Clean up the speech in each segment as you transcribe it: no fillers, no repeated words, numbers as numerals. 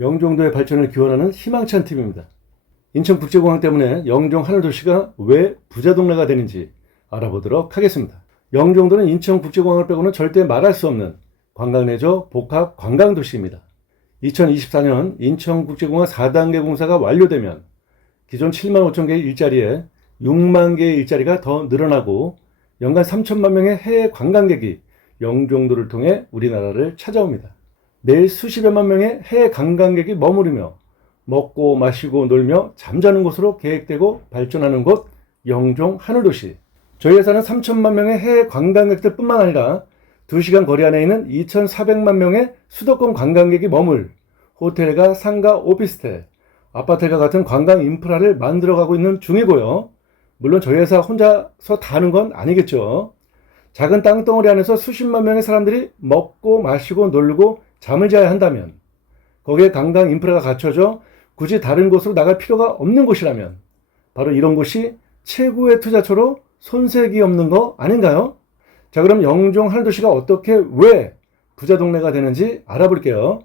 영종도의 발전을 기원하는 희망찬 팀입니다. 인천국제공항 때문에 영종 하늘도시가 왜 부자동네가 되는지 알아보도록 하겠습니다. 영종도는 인천국제공항을 빼고는 절대 말할 수 없는 관광 내죠 복합 관광도시입니다. 2024년 인천국제공항 4단계 공사가 완료되면 기존 7만 5천 개의 일자리에 6만 개의 일자리가 더 늘어나고 연간 3천만 명의 해외 관광객이 영종도를 통해 우리나라를 찾아옵니다. 매일 수십여만 명의 해외 관광객이 머무르며 먹고 마시고 놀며 잠자는 곳으로 계획되고 발전하는 곳 영종 하늘도시. 저희 회사는 3천만 명의 해외 관광객들 뿐만 아니라 2시간 거리 안에 있는 2,400만 명의 수도권 관광객이 머물 호텔과 상가, 오피스텔, 아파트와 같은 관광 인프라를 만들어가고 있는 중이고요. 물론 저희 회사 혼자서 다 하는 건 아니겠죠. 작은 땅덩어리 안에서 수십만 명의 사람들이 먹고 마시고 놀고 잠을 자야 한다면, 거기에 관광 인프라가 갖춰져 굳이 다른 곳으로 나갈 필요가 없는 곳이라면 바로 이런 곳이 최고의 투자처로 손색이 없는 거 아닌가요? 자, 그럼 영종 하늘도시가 어떻게 왜 부자 동네가 되는지 알아볼게요.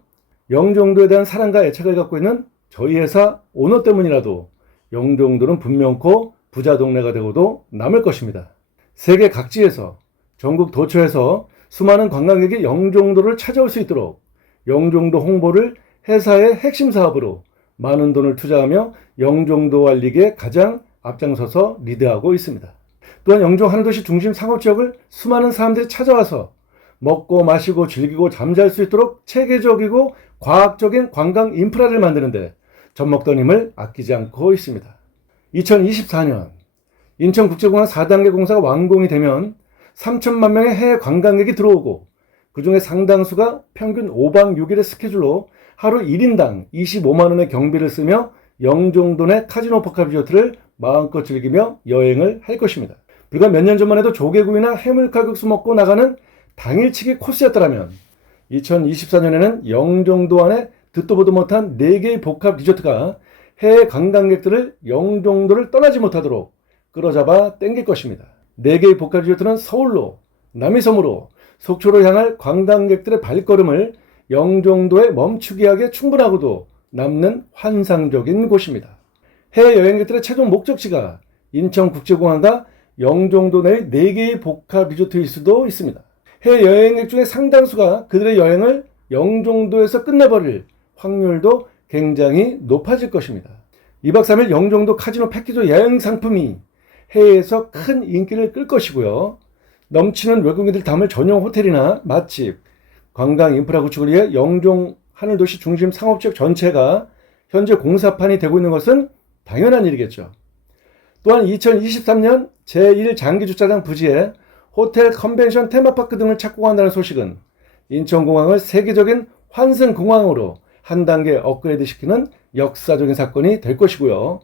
영종도에 대한 사랑과 애착을 갖고 있는 저희 회사 오너 때문이라도 영종도는 분명코 부자 동네가 되고도 남을 것입니다. 세계 각지에서 전국 도처에서 수많은 관광객이 영종도를 찾아올 수 있도록 영종도 홍보를 회사의 핵심 사업으로 많은 돈을 투자하며 영종도 알리기에 가장 앞장서서 리드하고 있습니다. 또한 영종 하늘도시 중심 상업지역을 수많은 사람들이 찾아와서 먹고 마시고 즐기고 잠잘 수 있도록 체계적이고 과학적인 관광 인프라를 만드는데 젖먹던 힘을 아끼지 않고 있습니다. 2024년 인천국제공항 4단계 공사가 완공이 되면 3천만 명의 해외 관광객이 들어오고 그중에 상당수가 평균 5박 6일의 스케줄로 하루 1인당 25만 원의 경비를 쓰며 영종도 내 카지노 복합 리조트를 마음껏 즐기며 여행을 할 것입니다. 불과 몇 년 전만 해도 조개구이나 해물칼국수 먹고 나가는 당일치기 코스였더라면 2024년에는 영종도 안에 듣도 보도 못한 4개의 복합 리조트가 해외 관광객들을 영종도를 떠나지 못하도록 끌어잡아 땡길 것입니다. 4개의 복합 리조트는 서울로, 남이섬으로, 속초로 향할 관광객들의 발걸음을 영종도에 멈추게 하기에 충분하고도 남는 환상적인 곳입니다. 해외 여행객들의 최종 목적지가 인천국제공항과 영종도 내 4개의 복합 리조트일 수도 있습니다. 해외 여행객 중에 상당수가 그들의 여행을 영종도에서 끝내버릴 확률도 굉장히 높아질 것입니다. 2박 3일 영종도 카지노 패키지 여행 상품이 해외에서 큰 인기를 끌 것이고요. 넘치는 외국인들 담을 전용 호텔이나 맛집, 관광 인프라 구축을 위해 영종 하늘도시 중심 상업지역 전체가 현재 공사판이 되고 있는 것은 당연한 일이겠죠. 또한 2023년 제1장기주차장 부지에 호텔, 컨벤션, 테마파크 등을 착공한다는 소식은 인천공항을 세계적인 환승공항으로 한 단계 업그레이드 시키는 역사적인 사건이 될 것이고요.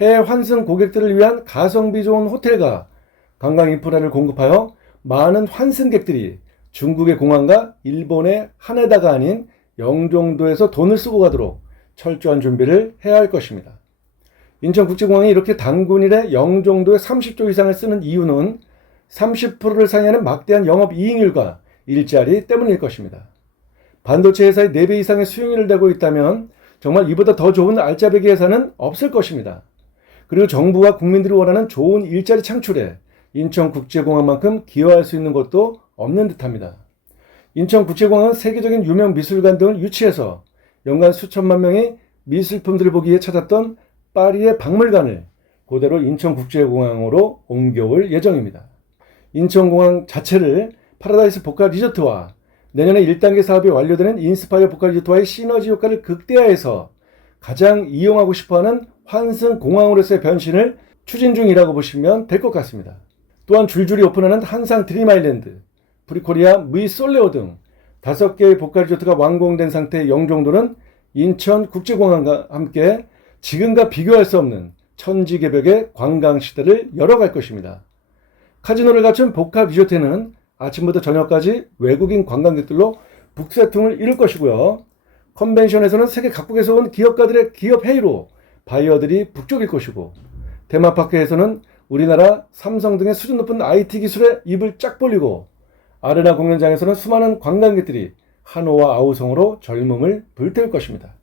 해외 환승 고객들을 위한 가성비 좋은 호텔과 관광 인프라를 공급하여 많은 환승객들이 중국의 공항과 일본의 하네다가 아닌 영종도에서 돈을 쓰고 가도록 철저한 준비를 해야 할 것입니다. 인천국제공항이 이렇게 단군일에 영종도에 30조 이상을 쓰는 이유는 30%를 상회하는 막대한 영업이익률과 일자리 때문일 것입니다. 반도체 회사의 4배 이상의 수익률을 내고 있다면 정말 이보다 더 좋은 알짜배기 회사는 없을 것입니다. 그리고 정부와 국민들이 원하는 좋은 일자리 창출에 인천국제공항만큼 기여할 수 있는 것도 없는 듯합니다. 인천국제공항은 세계적인 유명 미술관 등을 유치해서 연간 수천만 명의 미술품들을 보기 위해 찾았던 파리의 박물관을 그대로 인천국제공항으로 옮겨올 예정입니다. 인천공항 자체를 파라다이스 복합 리조트와 내년에 1단계 사업이 완료되는 인스파이어 복합 리조트와의 시너지 효과를 극대화해서 가장 이용하고 싶어하는 환승공항으로서의 변신을 추진 중이라고 보시면 될 것 같습니다. 또한 줄줄이 오픈하는 한상 드림아일랜드, 프리코리아, 무이솔레오 등 5개의 복합 리조트가 완공된 상태의 영종도는 인천국제공항과 함께 지금과 비교할 수 없는 천지개벽의 관광시대를 열어갈 것입니다. 카지노를 갖춘 복합 리조트에는 아침부터 저녁까지 외국인 관광객들로 북새통을 이룰 것이고요. 컨벤션에서는 세계 각국에서 온 기업가들의 기업 회의로 바이어들이 북적일 것이고, 테마파크에서는 우리나라 삼성 등의 수준 높은 IT 기술에 입을 쫙 벌리고, 아레나 공연장에서는 수많은 관광객들이 한호와 아우성으로 젊음을 불태울 것입니다.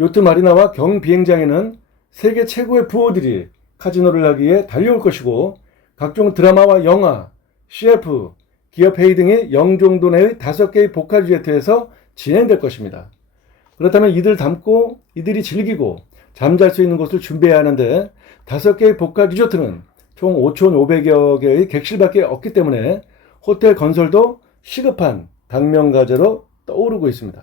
요트 마리나와 경비행장에는 세계 최고의 부호들이 카지노를 하기 위해 달려올 것이고 각종 드라마와 영화, CF, 기업회의 등의 영종도 내의 5개의 복합 리조트에서 진행될 것입니다. 그렇다면 이들을 담고 이들이 즐기고 잠잘 수 있는 곳을 준비해야 하는데 5개의 복합 리조트는 총 5,500여 개의 객실밖에 없기 때문에 호텔 건설도 시급한 당면과제로 떠오르고 있습니다.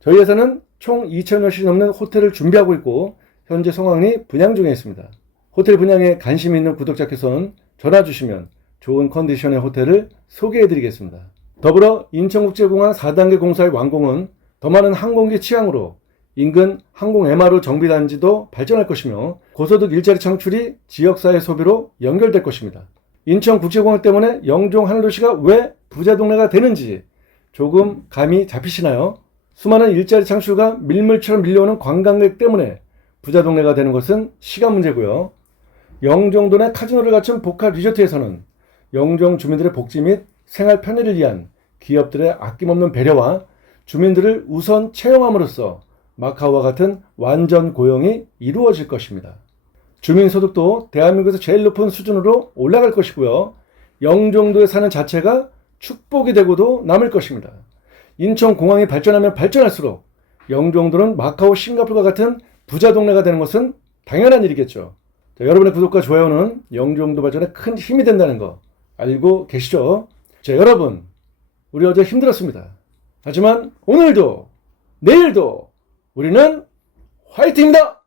저희 회사는 총 2,000여씩 넘는 호텔을 준비하고 있고 현재 성황리 분양 중에 있습니다. 호텔 분양에 관심 있는 구독자께서는 전화 주시면 좋은 컨디션의 호텔을 소개해드리겠습니다. 더불어 인천국제공항 4단계 공사의 완공은 더 많은 항공기 취항으로 인근 항공 MRO 정비단지도 발전할 것이며 고소득 일자리 창출이 지역사회 소비로 연결될 것입니다. 인천국제공항 때문에 영종 하늘도시가 왜 부자 동네가 되는지 조금 감이 잡히시나요? 수많은 일자리 창출과 밀물처럼 밀려오는 관광객 때문에 부자 동네가 되는 것은 시간 문제고요. 영종도 내 카지노를 갖춘 복합 리조트에서는 영종 주민들의 복지 및 생활 편의를 위한 기업들의 아낌없는 배려와 주민들을 우선 채용함으로써 마카오와 같은 완전 고용이 이루어질 것입니다. 주민소득도 대한민국에서 제일 높은 수준으로 올라갈 것이고요. 영종도에 사는 자체가 축복이 되고도 남을 것입니다. 인천공항이 발전하면 발전할수록 영종도는 마카오, 싱가포르와 같은 부자 동네가 되는 것은 당연한 일이겠죠. 자, 여러분의 구독과 좋아요는 영종도 발전에 큰 힘이 된다는 거 알고 계시죠? 자, 여러분, 우리 어제 힘들었습니다. 하지만 오늘도 내일도 우리는 화이팅입니다!